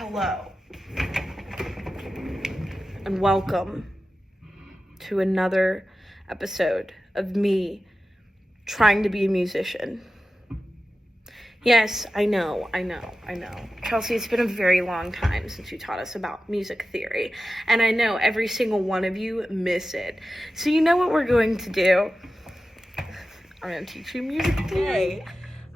Hello, and welcome to another episode of me trying to be a musician. Yes, I know. Chelsea, it's been a very long time since you taught us about music theory, and I know every single one of you miss it. So you know what we're going to do? I'm going to teach you music theory.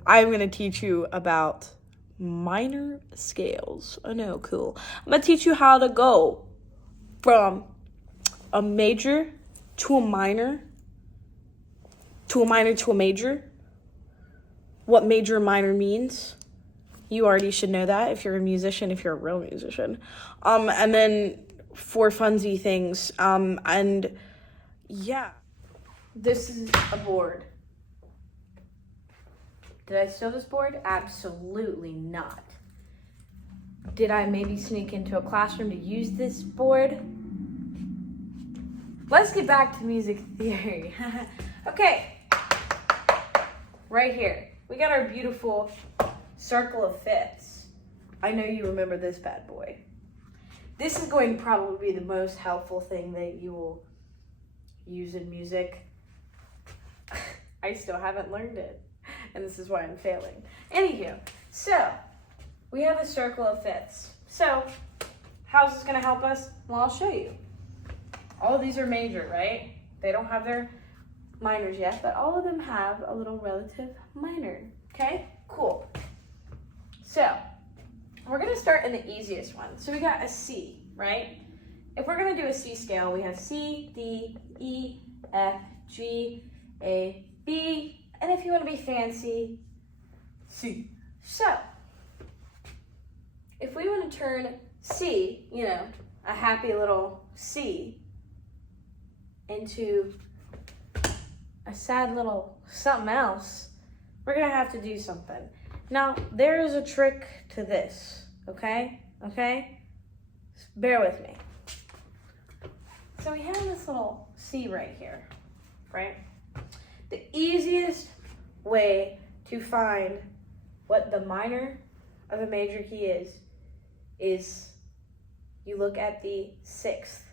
I'm going to teach you about minor scales. I know, cool. I'm going to teach you how to go from a major to a minor, to a minor to a major. What major and minor means. You already should know that if you're a musician, if you're a real musician. And then for funsy things. And yeah. This is a board. Did I steal this board? Absolutely not. Did I maybe sneak into a classroom to use this board? Let's get back to music theory. Okay. Right here. We got our beautiful circle of fifths. I know you remember this bad boy. This is going to probably be the most helpful thing that you will use in music. I still haven't learned it, and this is why I'm failing. Anywho, so we have a circle of fifths. So how's this going to help us? Well, I'll show you. All of these are major, right? They don't have their minors yet, but all of them have a little relative minor. Okay, cool. So we're gonna start in the easiest one. So we got a C, right? If we're gonna do a C scale, we have C, D, E, F, G, A, B, and if you wanna be fancy, C. So if we wanna turn C, a happy little C, into a sad little something else, we're gonna have to do something. Now, there is a trick to this, okay? Bear with me. So we have this little C right here, right? The easiest way to find what the minor of a major key is you look at the sixth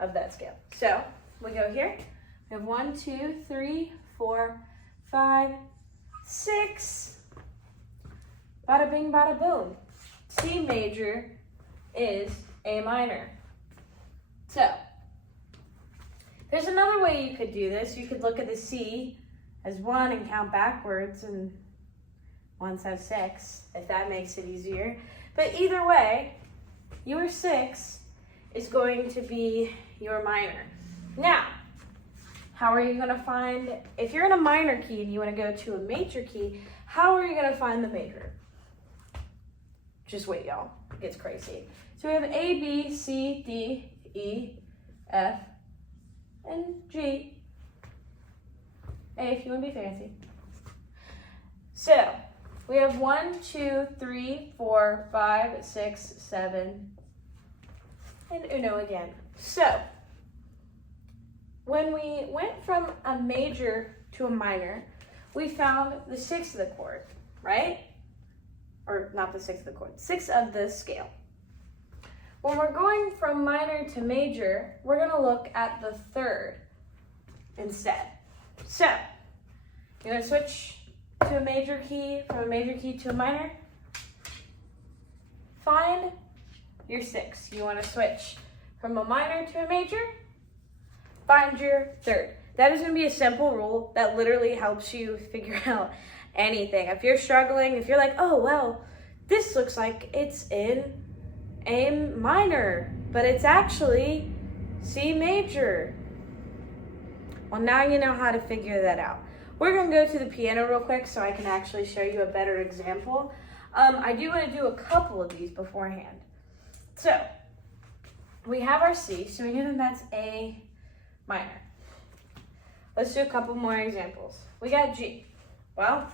of that scale. So we go here. We have 1, 2, 3, 4, 5, 6. Bada bing, bada boom. C major is A minor. So there's another way you could do this. You could look at the C as 1 and count backwards, and 1s have 6, if that makes it easier. But either way, your 6 is going to be your minor. Now, how are you gonna find, if you're in a minor key and you wanna go to a major key, how are you gonna find the major? Just wait, y'all, it gets crazy. So we have A, B, C, D, E, F, and G. A if you wanna be fancy. So we have 1, 2, 3, 4, 5, 6, 7, and Uno again. So when we went from a major to a minor, we found the sixth of the chord, right? Or not the sixth of the chord, sixth of the scale. When we're going from minor to major, we're gonna look at the third instead. So, you're gonna switch to a major key, from a major key to a minor. Find your sixth. You wanna switch from a minor to a major? Find your third. That is going to be a simple rule that literally helps you figure out anything. If you're struggling, if you're like, oh, well, this looks like it's in A minor, but it's actually C major. Well, now you know how to figure that out. We're going to go to the piano real quick so I can actually show you a better example. I do want to do a couple of these beforehand. So we have our C, so we know that that's A minor. Let's do a couple more examples. We got G. Well,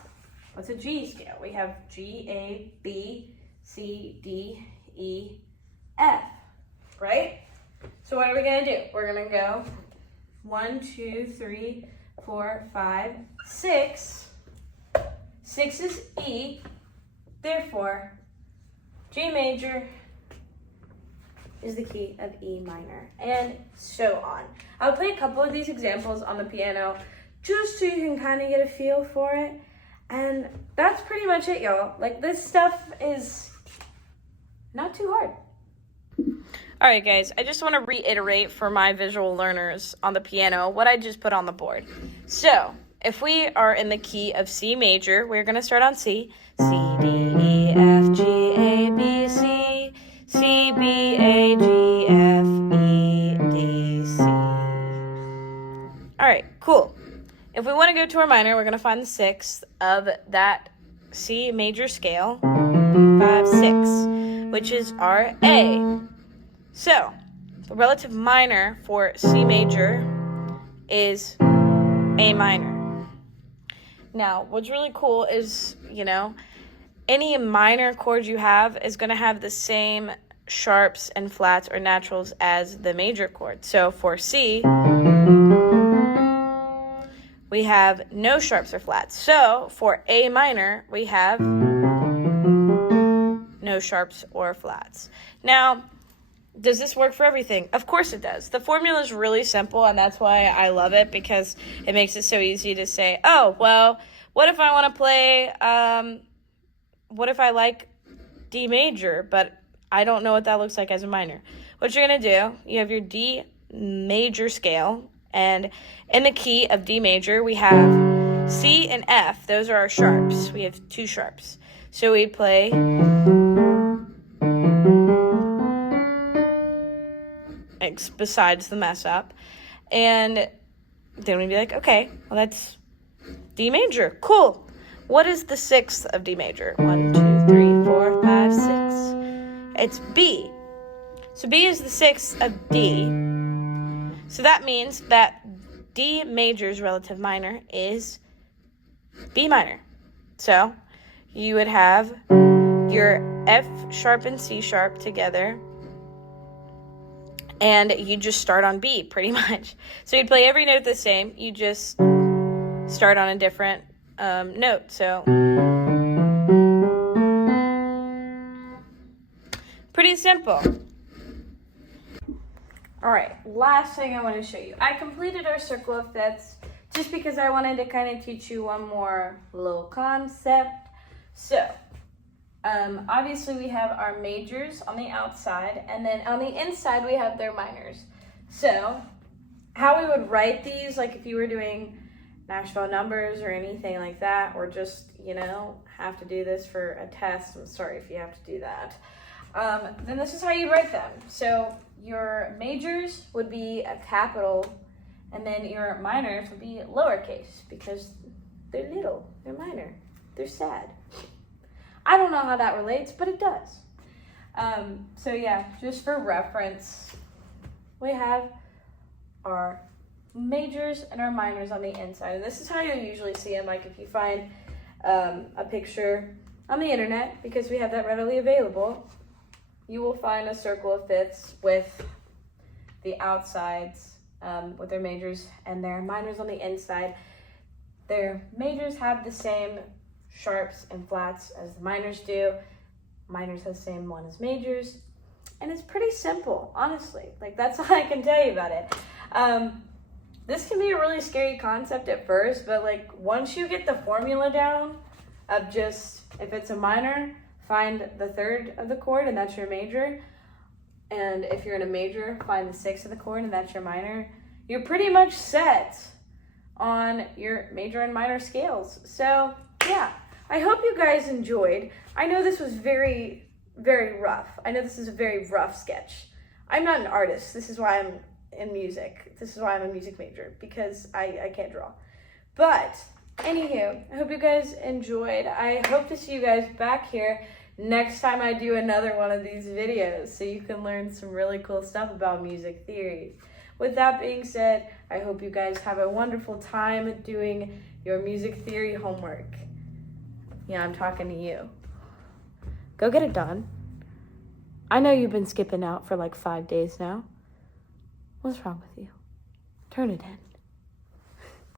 what's a G scale? We have G, A, B, C, D, E, F, right? So what are we gonna do? We're gonna go 1, 2, 3, 4, 5, 6. 6 is E, therefore G major is the key of E minor, and so on. I'll play a couple of these examples on the piano just so you can kind of get a feel for it. And that's pretty much it, y'all. Like, this stuff is not too hard. All right, guys, I just want to reiterate for my visual learners on the piano what I just put on the board. So, if we are in the key of C major, we're going to start on C. C, D, E, F, G, A, B, C, C, B, A, G, F, E, D, C. All right, cool. If we want to go to our minor, we're going to find the sixth of that C major scale, 5, 6, which is our A. So, the relative minor for C major is A minor. Now, what's really cool is, any minor chord you have is going to have the same sharps and flats or naturals as the major chord. So, for C, we have no sharps or flats. So, for A minor, we have no sharps or flats. Now, does this work for everything? Of course it does. The formula is really simple, and that's why I love it, because it makes it so easy to say, oh, well, what if I want to play, what if I like D major, but I don't know what that looks like as a minor? What you're going to do, you have your D major scale, and in the key of D major, we have C and F. Those are our sharps. We have 2 sharps. So we play besides the mess up. And then we'd be like, okay, well, that's D major. Cool. What is the sixth of D major? 1, 2, 3, 4, 5, 6. It's B. So B is the sixth of D. So that means that D major's relative minor is B minor. So you would have your F sharp and C sharp together, and you just start on B, pretty much. So you'd play every note the same. You just start on a different note. So pretty simple. All right, last thing I want to show you. I completed our circle of fifths just because I wanted to kind of teach you one more little concept. So, obviously we have our majors on the outside, and then on the inside we have their minors. So, how we would write these, like if you were doing Nashville numbers or anything like that, or just, have to do this for a test, I'm sorry if you have to do that, then this is how you write them. So, your majors would be a capital, and then your minors would be lowercase, because they're little, they're minor, they're sad. I don't know how that relates, but it does. So yeah, just for reference, we have our majors and our minors on the inside. And this is how you usually see them, like if you find a picture on the internet, because we have that readily available, you will find a circle of fifths with the outsides, with their majors and their minors on the inside. Their majors have the same sharps and flats as the minors do. Minors have the same one as majors. And it's pretty simple, honestly. Like, that's all I can tell you about it. This can be a really scary concept at first, but like once you get the formula down of just, if it's a minor, find the third of the chord and that's your major. And if you're in a major, find the sixth of the chord and that's your minor. You're pretty much set on your major and minor scales. So yeah, I hope you guys enjoyed. I know this was very, very rough. I know this is a very rough sketch. I'm not an artist. This is why I'm in music. This is why I'm a music major, because I can't draw. But anywho, I hope you guys enjoyed. I hope to see you guys back here next time I do another one of these videos, so you can learn some really cool stuff about music theory. With that being said, I hope you guys have a wonderful time doing your music theory homework. Yeah, I'm talking to you. Go get it done. I know you've been skipping out for like 5 days now. What's wrong with you? Turn it in.